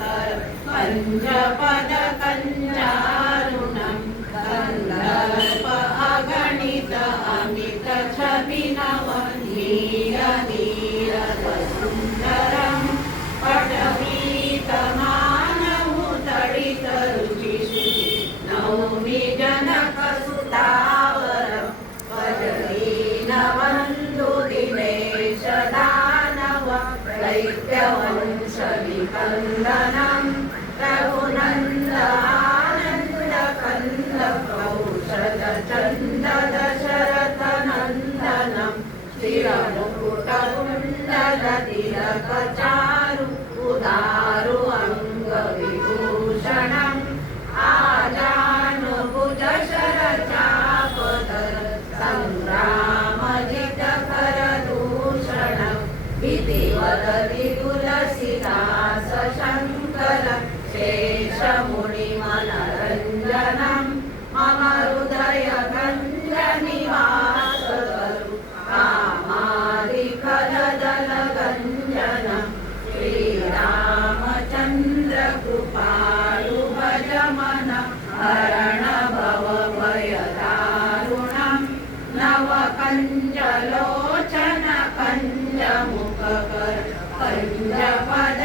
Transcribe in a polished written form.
कर पंचपद कंचारुणं कन्दर्प अगणित अमित छविनव नीर सुन्दरं पटवीतमानमुदडित रुचिषु नौमि जनकसुतावर वजनीनवन्दु दिनेश दानव दैत्यवंशविकन्दनं रघुनन्द आनन्द कन्द कौशल चन्द दशरथनन्दनं स्थिरमुकुटकुण्डल तिलकचारु उदारु अङ्गविभूषणम् आजानुभुज शरचापधर सङ्ग्रामजितकरदूषणं विधिवदति तुलसीदास शङ्कर शेषमुनिमनरञ्जनं मम हृदय गञ्जनिवासकरु कामादिफलदलगञ्जनं श्रीरामचन्द्र कृपालु भज मन हरण भवभयदारुणं नवकञ्जलोचन कञ्जमुखकर कञ्जपद